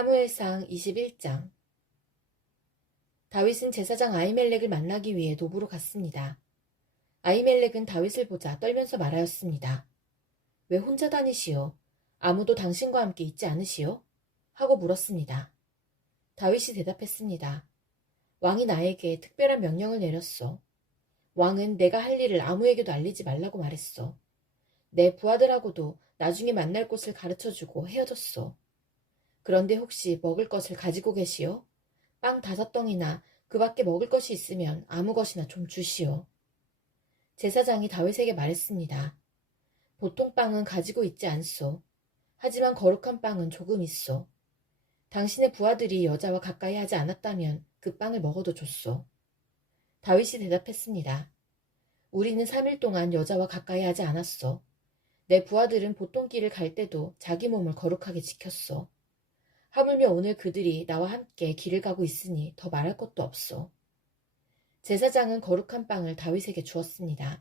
사무엘상 21장. 다윗은 제사장 아히멜렉을 만나기 위해 노브로 갔습니다. 아히멜렉은 다윗을 보자 떨면서 말하였습니다. 왜 혼자 다니시오? 아무도 당신과 함께 있지 않으시오? 하고 물었습니다. 다윗이 대답했습니다. 왕이 나에게 특별한 명령을 내렸소. 왕은 내가 할 일을 아무에게도 알리지 말라고 말했소. 내 부하들하고도 나중에 만날 곳을 가르쳐주고 헤어졌소. 그런데 혹시 먹을 것을 가지고 계시오? 빵 5덩이나 그 밖에 먹을 것이 있으면 아무 것이나 좀 주시오. 제사장이 다윗에게 말했습니다. 보통 빵은 가지고 있지 않소. 하지만 거룩한 빵은 조금 있소. 당신의 부하들이 여자와 가까이 하지 않았다면 그 빵을 먹어도 좋소. 다윗이 대답했습니다. 우리는 3일 동안 여자와 가까이 하지 않았소. 내 부하들은 보통 길을 갈 때도 자기 몸을 거룩하게 지켰소. 하물며 오늘 그들이 나와 함께 길을 가고 있으니 더 말할 것도 없소. 제사장은 거룩한 빵을 다윗에게 주었습니다.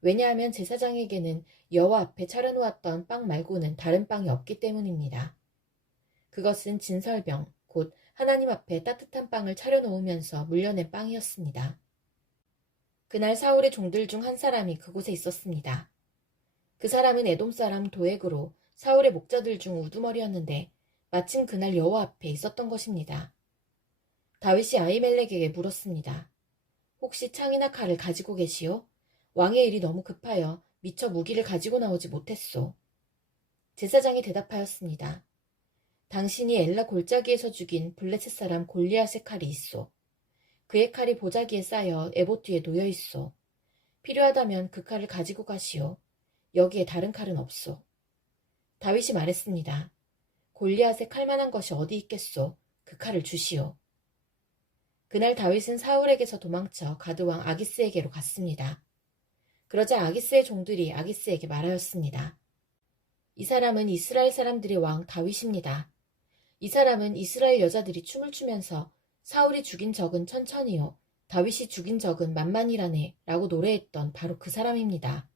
왜냐하면 제사장에게는 여호와 앞에 차려놓았던 빵 말고는 다른 빵이 없기 때문입니다. 그것은 진설병, 곧 하나님 앞에 따뜻한 빵을 차려놓으면서 물려낸 빵이었습니다. 그날 사울의 종들 중 한 사람이 그곳에 있었습니다. 그 사람은 에돔 사람 도액으로 사울의 목자들 중 우두머리였는데 마침 그날 여호와 앞에 있었던 것입니다. 다윗이 아히멜렉에게 물었습니다. 혹시 창이나 칼을 가지고 계시오? 왕의 일이 너무 급하여 미처 무기를 가지고 나오지 못했소. 제사장이 대답하였습니다. 당신이 엘라 골짜기에서 죽인 블레셋 사람 골리앗의 칼이 있소. 그의 칼이 보자기에 쌓여 에봇 뒤에 놓여 있소. 필요하다면 그 칼을 가지고 가시오. 여기에 다른 칼은 없소. 다윗이 말했습니다. 골리앗의 칼만한 것이 어디 있겠소. 그 칼을 주시오. 그날 다윗은 사울에게서 도망쳐 가드왕 아기스에게로 갔습니다. 그러자 아기스의 종들이 아기스에게 말하였습니다. 이 사람은 이스라엘 사람들의 왕 다윗입니다. 이 사람은 이스라엘 여자들이 춤을 추면서 사울이 죽인 적은 천천히요, 다윗이 죽인 적은 만만이라네 라고 노래했던 바로 그 사람입니다.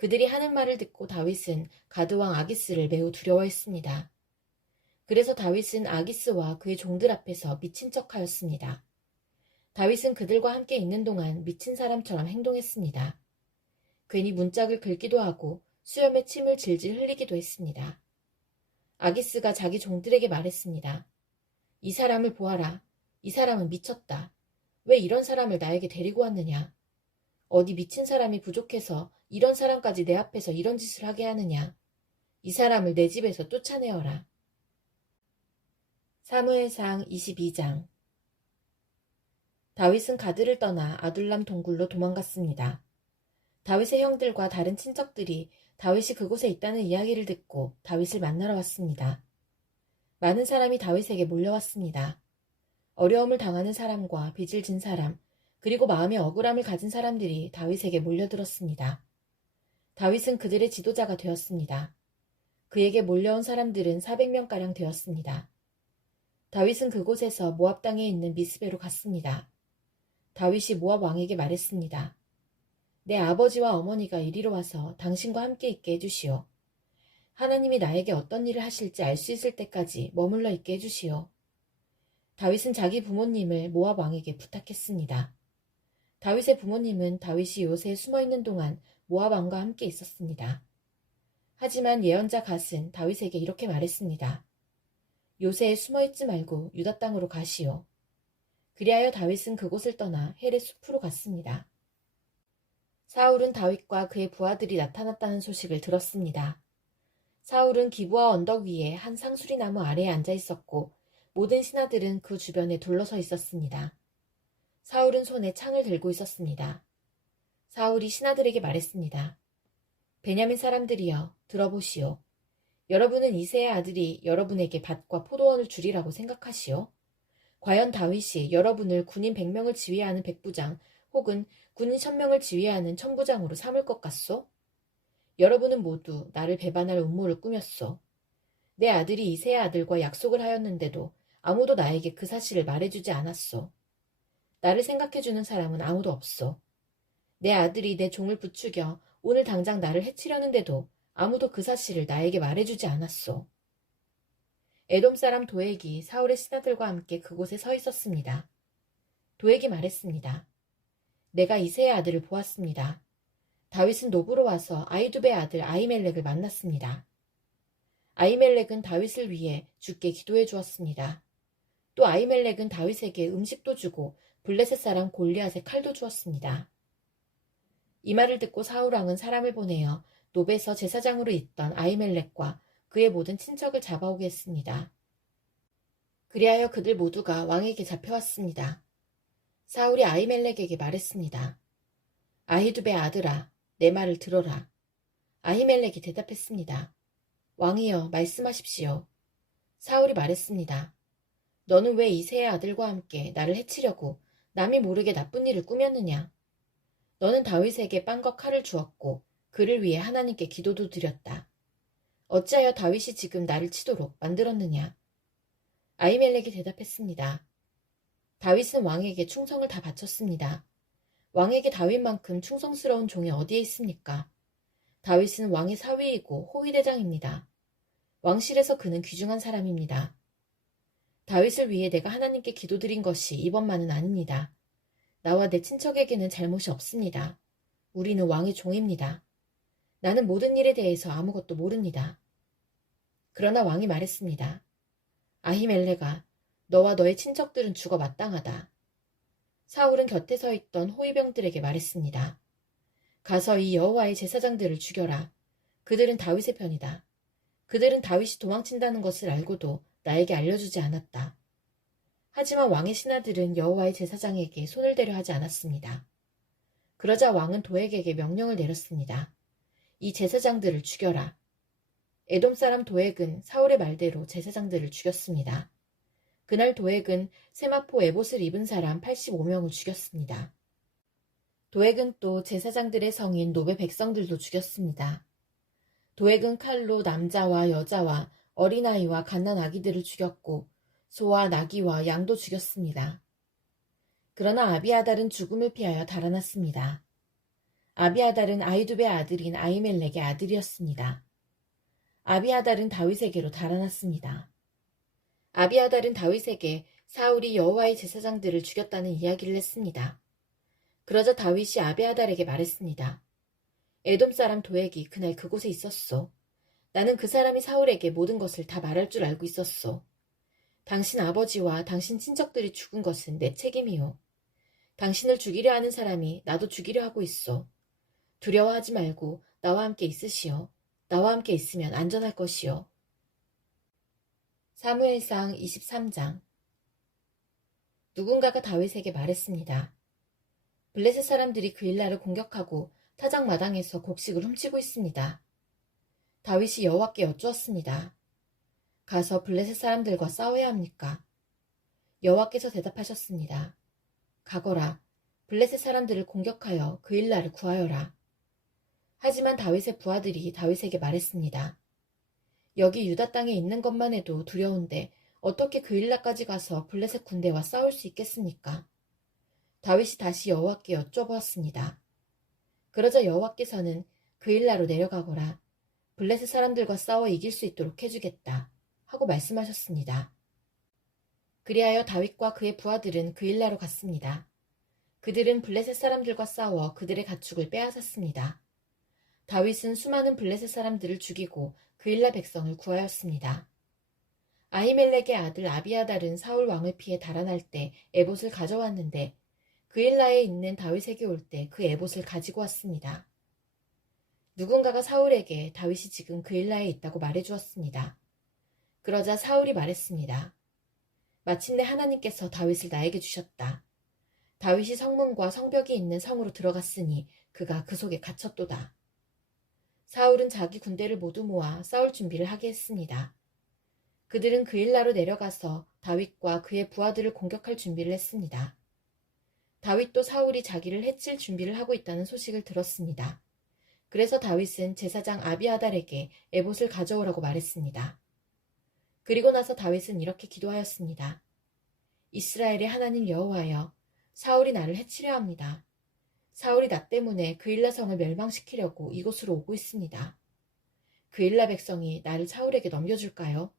그들이 하는 말을 듣고 다윗은 가드왕 아기스를 매우 두려워했습니다. 그래서 다윗은 아기스와 그의 종들 앞에서 미친 척하였습니다. 다윗은 그들과 함께 있는 동안 미친 사람처럼 행동했습니다. 괜히 문짝을 긁기도 하고 수염에 침을 질질 흘리기도 했습니다. 아기스가 자기 종들에게 말했습니다. 이 사람을 보아라. 이 사람은 미쳤다. 왜 이런 사람을 나에게 데리고 왔느냐? 어디 미친 사람이 부족해서 이런 사람까지 내 앞에서 이런 짓을 하게 하느냐? 이 사람을 내 집에서 쫓아내어라. 사무엘상 22장. 다윗은 가드를 떠나 아둘람 동굴로 도망갔습니다. 다윗의 형들과 다른 친척들이 다윗이 그곳에 있다는 이야기를 듣고 다윗을 만나러 왔습니다. 많은 사람이 다윗에게 몰려왔습니다. 어려움을 당하는 사람과 빚을 진 사람, 그리고 마음의 억울함을 가진 사람들이 다윗에게 몰려들었습니다. 다윗은 그들의 지도자가 되었습니다. 그에게 몰려온 사람들은 400명가량 되었습니다. 다윗은 그곳에서 모압 땅에 있는 미스베로 갔습니다. 다윗이 모압 왕에게 말했습니다. 내 아버지와 어머니가 이리로 와서 당신과 함께 있게 해주시오. 하나님이 나에게 어떤 일을 하실지 알 수 있을 때까지 머물러 있게 해주시오. 다윗은 자기 부모님을 모압 왕에게 부탁했습니다. 다윗의 부모님은 다윗이 요새에 숨어있는 동안 모압 왕과 함께 있었습니다. 하지만 예언자 갓은 다윗에게 이렇게 말했습니다. 요새에 숨어있지 말고 유다 땅으로 가시오. 그리하여 다윗은 그곳을 떠나 헬의 숲으로 갔습니다. 사울은 다윗과 그의 부하들이 나타났다는 소식을 들었습니다. 사울은 기브아 언덕 위에 한 상수리 나무 아래에 앉아 있었고 모든 신하들은 그 주변에 둘러서 있었습니다. 사울은 손에 창을 들고 있었습니다. 사울이 신하들에게 말했습니다. 베냐민 사람들이여, 들어보시오. 여러분은 이새의 아들이 여러분에게 밭과 포도원을 주리라고 생각하시오? 과연 다윗이 여러분을 군인 100명을 지휘하는 백부장 혹은 군인 1000명을 지휘하는 천부장으로 삼을 것 같소? 여러분은 모두 나를 배반할 음모를 꾸몄소. 내 아들이 이새의 아들과 약속을 하였는데도 아무도 나에게 그 사실을 말해주지 않았소. 나를 생각해주는 사람은 아무도 없소. 내 아들이 내 종을 부추겨 오늘 당장 나를 해치려는데도 아무도 그 사실을 나에게 말해주지 않았소. 에돔 사람 도액이 사울의 신하들과 함께 그곳에 서 있었습니다. 도액이 말했습니다. 내가 이새의 아들을 보았습니다. 다윗은 노브로 와서 아히두베의 아들 아히멜렉을 만났습니다. 아히멜렉은 다윗을 위해 주께 기도해 주었습니다. 또 아히멜렉은 다윗에게 음식도 주고 블레셋 사람 골리앗의 칼도 주었습니다. 이 말을 듣고 사울왕은 사람을 보내어 노베에서 제사장으로 있던 아히멜렉과 그의 모든 친척을 잡아오게 했습니다. 그리하여 그들 모두가 왕에게 잡혀왔습니다. 사울이 아히멜렉에게 말했습니다. 아히두베 아들아, 내 말을 들어라. 아히멜렉이 대답했습니다. 왕이여, 말씀하십시오. 사울이 말했습니다. 너는 왜 이새의 아들과 함께 나를 해치려고 남이 모르게 나쁜 일을 꾸몄느냐? 너는 다윗에게 빵과 칼을 주었고 그를 위해 하나님께 기도도 드렸다. 어찌하여 다윗이 지금 나를 치도록 만들었느냐? 아히멜렉이 대답했습니다. 다윗은 왕에게 충성을 다 바쳤습니다. 왕에게 다윗만큼 충성스러운 종이 어디에 있습니까? 다윗은 왕의 사위이고 호위대장입니다. 왕실에서 그는 귀중한 사람입니다. 다윗을 위해 내가 하나님께 기도드린 것이 이번만은 아닙니다. 나와 내 친척에게는 잘못이 없습니다. 우리는 왕의 종입니다. 나는 모든 일에 대해서 아무것도 모릅니다. 그러나 왕이 말했습니다. 아히멜렉아, 너와 너의 친척들은 죽어 마땅하다. 사울은 곁에 서 있던 호위병들에게 말했습니다. 가서 이 여호와의 제사장들을 죽여라. 그들은 다윗의 편이다. 그들은 다윗이 도망친다는 것을 알고도 나에게 알려주지 않았다. 하지만 왕의 신하들은 여호와의 제사장에게 손을 대려 하지 않았습니다. 그러자 왕은 도액에게 명령을 내렸습니다. 이 제사장들을 죽여라. 에돔 사람 도액은 사울의 말대로 제사장들을 죽였습니다. 그날 도액은 세마포 에봇을 입은 사람 85명을 죽였습니다. 도액은 또 제사장들의 성인 노베 백성들도 죽였습니다. 도액은 칼로 남자와 여자와 어린아이와 갓난 아기들을 죽였고 소와 나귀와 양도 죽였습니다. 그러나 아비아달은 죽음을 피하여 달아났습니다. 아비아달은 아히두베의 아들인 아히멜렉의 아들이었습니다. 아비아달은 다윗에게로 달아났습니다. 아비아달은 다윗에게 사울이 여호와의 제사장들을 죽였다는 이야기를 했습니다. 그러자 다윗이 아비아달에게 말했습니다. 에돔 사람 도액이 그날 그곳에 있었소. 나는 그 사람이 사울에게 모든 것을 다 말할 줄 알고 있었소. 당신 아버지와 당신 친척들이 죽은 것은 내 책임이오. 당신을 죽이려 하는 사람이 나도 죽이려 하고 있소. 두려워하지 말고 나와 함께 있으시오. 나와 함께 있으면 안전할 것이오. 사무엘상 23장. 누군가가 다윗에게 말했습니다. 블레셋 사람들이 그일라를 공격하고 타작마당에서 곡식을 훔치고 있습니다. 다윗이 여호와께 여쭈었습니다. 가서 블레셋 사람들과 싸워야 합니까? 여호와께서 대답하셨습니다. 가거라. 블레셋 사람들을 공격하여 그일라를 구하여라. 하지만 다윗의 부하들이 다윗에게 말했습니다. 여기 유다 땅에 있는 것만 해도 두려운데 어떻게 그일라까지 가서 블레셋 군대와 싸울 수 있겠습니까? 다윗이 다시 여호와께 여쭤보았습니다. 그러자 여호와께서는 그일라로 내려가거라. 블레셋 사람들과 싸워 이길 수 있도록 해주겠다 하고 말씀하셨습니다. 그리하여 다윗과 그의 부하들은 그일라로 갔습니다. 그들은 블레셋 사람들과 싸워 그들의 가축을 빼앗았습니다. 다윗은 수많은 블레셋 사람들을 죽이고 그일라 백성을 구하였습니다. 아히멜렉의 아들 아비아달은 사울 왕을 피해 달아날 때 에봇을 가져왔는데 그일라에 있는 다윗에게 올 때 그 에봇을 가지고 왔습니다. 누군가가 사울에게 다윗이 지금 그일라에 있다고 말해주었습니다. 그러자 사울이 말했습니다. 마침내 하나님께서 다윗을 나에게 주셨다. 다윗이 성문과 성벽이 있는 성으로 들어갔으니 그가 그 속에 갇혔도다. 사울은 자기 군대를 모두 모아 싸울 준비를 하게 했습니다. 그들은 그일라로 내려가서 다윗과 그의 부하들을 공격할 준비를 했습니다. 다윗도 사울이 자기를 해칠 준비를 하고 있다는 소식을 들었습니다. 그래서 다윗은 제사장 아비아달에게 에봇을 가져오라고 말했습니다. 그리고 나서 다윗은 이렇게 기도하였습니다. 이스라엘의 하나님 여호와여, 사울이 나를 해치려 합니다. 사울이 나 때문에 그일라 성을 멸망시키려고 이곳으로 오고 있습니다. 그일라 백성이 나를 사울에게 넘겨줄까요?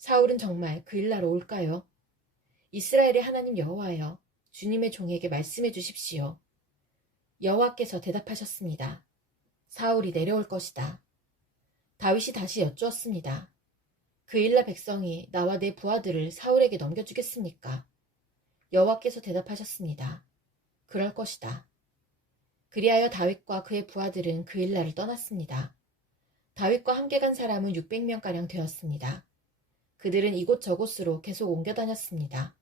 사울은 정말 그 일나로 올까요? 이스라엘의 하나님 여호와여, 주님의 종에게 말씀해 주십시오. 여호와께서 대답하셨습니다. 사울이 내려올 것이다. 다윗이 다시 여쭈었습니다. 그 일날 백성이 나와 내 부하들을 사울에게 넘겨주겠습니까? 여호와께서 대답하셨습니다. 그럴 것이다. 그리하여 다윗과 그의 부하들은 그 일날을 떠났습니다. 다윗과 함께 간 사람은 600명가량 되었습니다. 그들은 이곳저곳으로 계속 옮겨 다녔습니다.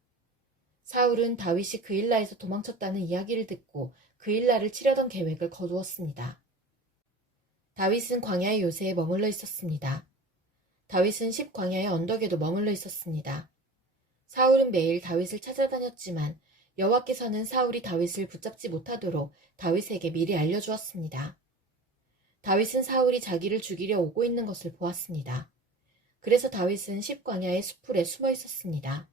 사울은 다윗이 그 일라에서 도망쳤다는 이야기를 듣고 그 일라를 치려던 계획을 거두었습니다. 다윗은 광야의 요새에 머물러 있었습니다. 다윗은 십광야의 언덕에도 머물러 있었습니다. 사울은 매일 다윗을 찾아다녔지만 여호와께서는 사울이 다윗을 붙잡지 못하도록 다윗에게 미리 알려주었습니다. 다윗은 사울이 자기를 죽이려 오고 있는 것을 보았습니다. 그래서 다윗은 십광야의 수풀에 숨어 있었습니다.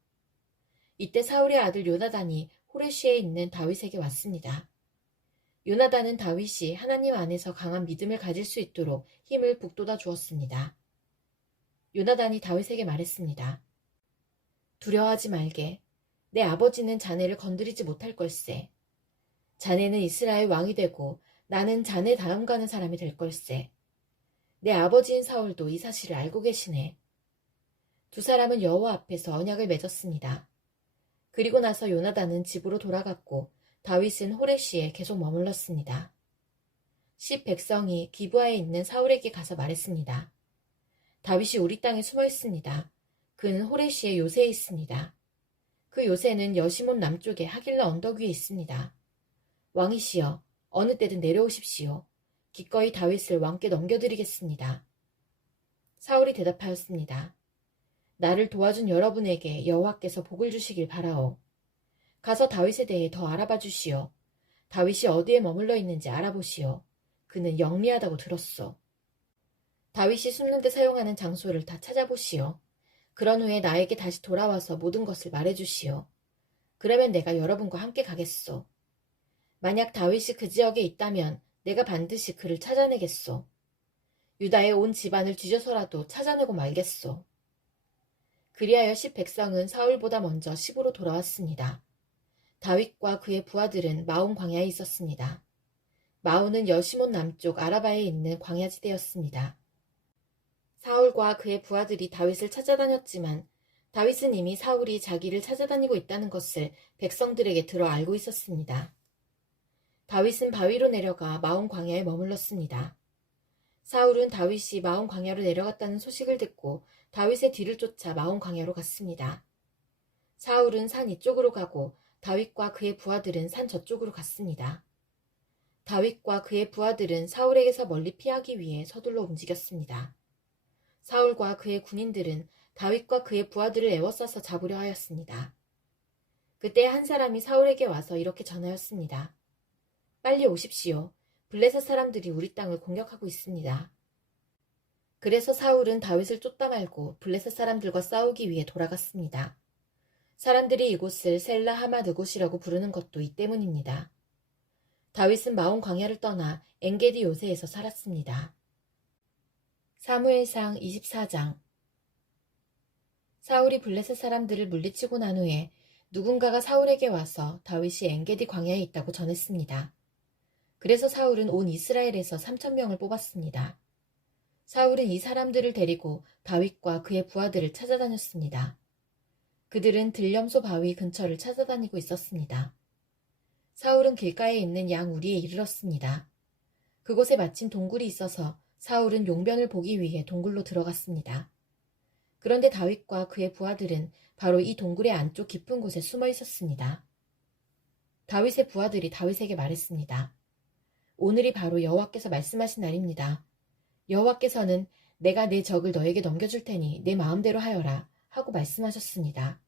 이때 사울의 아들 요나단이 호레시에 있는 다윗에게 왔습니다. 요나단은 다윗이 하나님 안에서 강한 믿음을 가질 수 있도록 힘을 북돋아 주었습니다. 요나단이 다윗에게 말했습니다. 두려워하지 말게. 내 아버지는 자네를 건드리지 못할 걸세. 자네는 이스라엘 왕이 되고 나는 자네 다음 가는 사람이 될 걸세. 내 아버지인 사울도 이 사실을 알고 계시네. 두 사람은 여호와 앞에서 언약을 맺었습니다. 그리고 나서 요나단은 집으로 돌아갔고 다윗은 호레시에 계속 머물렀습니다. 십 백성이 기브아에 있는 사울에게 가서 말했습니다. 다윗이 우리 땅에 숨어 있습니다. 그는 호레시의 요새에 있습니다. 그 요새는 여시몬 남쪽의 하길라 언덕 위에 있습니다. 왕이시여, 어느 때든 내려오십시오. 기꺼이 다윗을 왕께 넘겨드리겠습니다. 사울이 대답하였습니다. 나를 도와준 여러분에게 여호와께서 복을 주시길 바라오. 가서 다윗에 대해 더 알아봐 주시오. 다윗이 어디에 머물러 있는지 알아보시오. 그는 영리하다고 들었소. 다윗이 숨는 데 사용하는 장소를 다 찾아보시오. 그런 후에 나에게 다시 돌아와서 모든 것을 말해주시오. 그러면 내가 여러분과 함께 가겠소. 만약 다윗이 그 지역에 있다면 내가 반드시 그를 찾아내겠소. 유다의 온 집안을 뒤져서라도 찾아내고 말겠소. 그리하여 십 백성은 사울보다 먼저 십으로 돌아왔습니다. 다윗과 그의 부하들은 마온 광야에 있었습니다. 마온은 여시몬 남쪽 아라바에 있는 광야지대였습니다. 사울과 그의 부하들이 다윗을 찾아다녔지만 다윗은 이미 사울이 자기를 찾아다니고 있다는 것을 백성들에게 들어 알고 있었습니다. 다윗은 바위로 내려가 마온 광야에 머물렀습니다. 사울은 다윗이 마온 광야로 내려갔다는 소식을 듣고 다윗의 뒤를 쫓아 마온 광야로 갔습니다. 사울은 산 이쪽으로 가고 다윗과 그의 부하들은 산 저쪽으로 갔습니다. 다윗과 그의 부하들은 사울에게서 멀리 피하기 위해 서둘러 움직였습니다. 사울과 그의 군인들은 다윗과 그의 부하들을 에워싸서 잡으려 하였습니다. 그때 한 사람이 사울에게 와서 이렇게 전하였습니다. 빨리 오십시오. 블레셋 사람들이 우리 땅을 공격하고 있습니다. 그래서 사울은 다윗을 쫓다 말고 블레셋 사람들과 싸우기 위해 돌아갔습니다. 사람들이 이곳을 셀라 하마드곳이라고 부르는 것도 이 때문입니다. 다윗은 마온 광야를 떠나 엔게디 요새에서 살았습니다. 사무엘상 24장. 사울이 블레셋 사람들을 물리치고 난 후에 누군가가 사울에게 와서 다윗이 엔게디 광야에 있다고 전했습니다. 그래서 사울은 온 이스라엘에서 3,000명을 뽑았습니다. 사울은 이 사람들을 데리고 다윗과 그의 부하들을 찾아다녔습니다. 그들은 들염소 바위 근처를 찾아다니고 있었습니다. 사울은 길가에 있는 양 우리에 이르렀습니다. 그곳에 마침 동굴이 있어서 사울은 용변을 보기 위해 동굴로 들어갔습니다. 그런데 다윗과 그의 부하들은 바로 이 동굴의 안쪽 깊은 곳에 숨어 있었습니다. 다윗의 부하들이 다윗에게 말했습니다. 오늘이 바로 여호와께서 말씀하신 날입니다. 여호와께서는 내가 내 적을 너에게 넘겨줄 테니 내 마음대로 하여라 하고 말씀하셨습니다.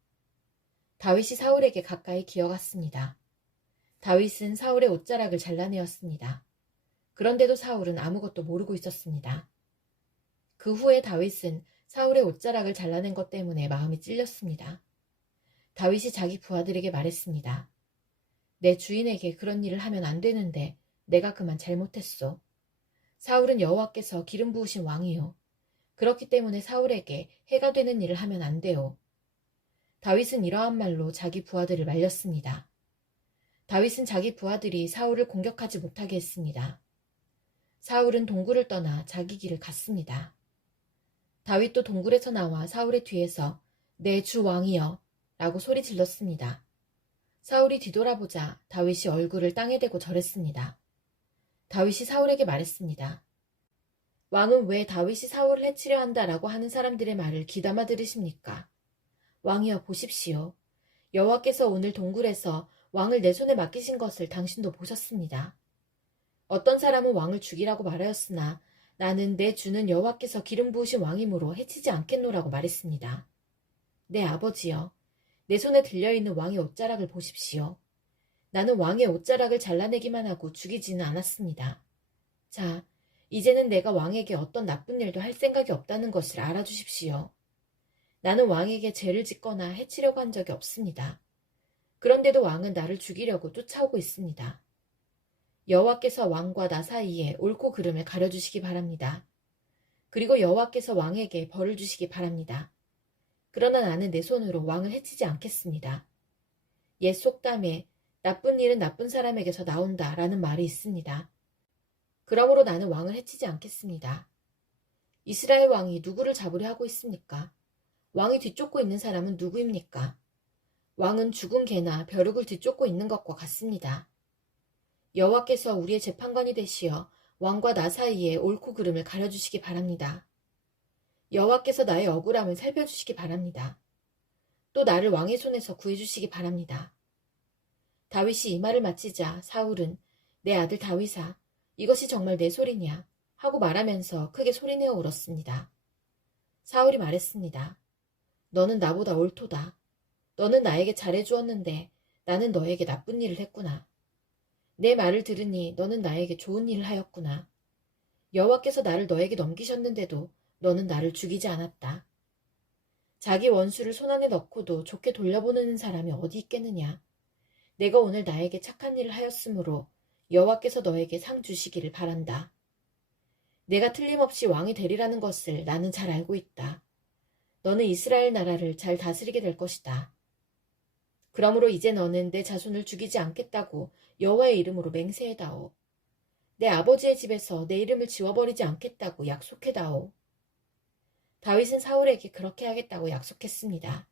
다윗이 사울에게 가까이 기어갔습니다. 다윗은 사울의 옷자락을 잘라내었습니다. 그런데도 사울은 아무것도 모르고 있었습니다. 그 후에 다윗은 사울의 옷자락을 잘라낸 것 때문에 마음이 찔렸습니다. 다윗이 자기 부하들에게 말했습니다. 내 주인에게 그런 일을 하면 안 되는데 내가 그만 잘못했소. 사울은 여호와께서 기름 부으신 왕이요. 그렇기 때문에 사울에게 해가 되는 일을 하면 안 돼요. 다윗은 이러한 말로 자기 부하들을 말렸습니다. 다윗은 자기 부하들이 사울을 공격하지 못하게 했습니다. 사울은 동굴을 떠나 자기 길을 갔습니다. 다윗도 동굴에서 나와 사울의 뒤에서 내 주 왕이여 라고 소리 질렀습니다. 사울이 뒤돌아보자 다윗이 얼굴을 땅에 대고 절했습니다. 다윗이 사울에게 말했습니다. 왕은 왜 다윗이 사울을 해치려 한다라고 하는 사람들의 말을 귀담아 들으십니까? 왕이여 보십시오. 여호와께서 오늘 동굴에서 왕을 내 손에 맡기신 것을 당신도 보셨습니다. 어떤 사람은 왕을 죽이라고 말하였으나 나는 내 주는 여호와께서 기름 부으신 왕이므로 해치지 않겠노라고 말했습니다. 내 아버지여, 내 손에 들려있는 왕의 옷자락을 보십시오. 나는 왕의 옷자락을 잘라내기만 하고 죽이지는 않았습니다. 자, 이제는 내가 왕에게 어떤 나쁜 일도 할 생각이 없다는 것을 알아주십시오. 나는 왕에게 죄를 짓거나 해치려고 한 적이 없습니다. 그런데도 왕은 나를 죽이려고 쫓아오고 있습니다. 여호와께서 왕과 나 사이에 옳고 그름을 가려주시기 바랍니다. 그리고 여호와께서 왕에게 벌을 주시기 바랍니다. 그러나 나는 내 손으로 왕을 해치지 않겠습니다. 옛 속담에 나쁜 일은 나쁜 사람에게서 나온다 라는 말이 있습니다. 그러므로 나는 왕을 해치지 않겠습니다. 이스라엘 왕이 누구를 잡으려 하고 있습니까? 왕이 뒤쫓고 있는 사람은 누구입니까? 왕은 죽은 개나 벼룩을 뒤쫓고 있는 것과 같습니다. 여호와께서 우리의 재판관이 되시어 왕과 나 사이에 옳고 그름을 가려주시기 바랍니다. 여호와께서 나의 억울함을 살펴주시기 바랍니다. 또 나를 왕의 손에서 구해주시기 바랍니다. 다윗이 이 말을 마치자 사울은 내 아들 다윗아, 이것이 정말 내 소리냐 하고 말하면서 크게 소리내어 울었습니다. 사울이 말했습니다. 너는 나보다 옳도다. 너는 나에게 잘해주었는데 나는 너에게 나쁜 일을 했구나. 내 말을 들으니 너는 나에게 좋은 일을 하였구나. 여호와께서 나를 너에게 넘기셨는데도 너는 나를 죽이지 않았다. 자기 원수를 손안에 넣고도 좋게 돌려보내는 사람이 어디 있겠느냐. 내가 오늘 나에게 착한 일을 하였으므로 여호와께서 너에게 상 주시기를 바란다. 내가 틀림없이 왕이 되리라는 것을 나는 잘 알고 있다. 너는 이스라엘 나라를 잘 다스리게 될 것이다. 그러므로 이제 너는 내 자손을 죽이지 않겠다고 여호와의 이름으로 맹세해다오. 내 아버지의 집에서 내 이름을 지워버리지 않겠다고 약속해다오. 다윗은 사울에게 그렇게 하겠다고 약속했습니다.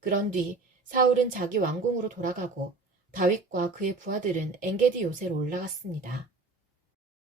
그런 뒤 사울은 자기 왕궁으로 돌아가고 다윗과 그의 부하들은 엔게디 요새로 올라갔습니다.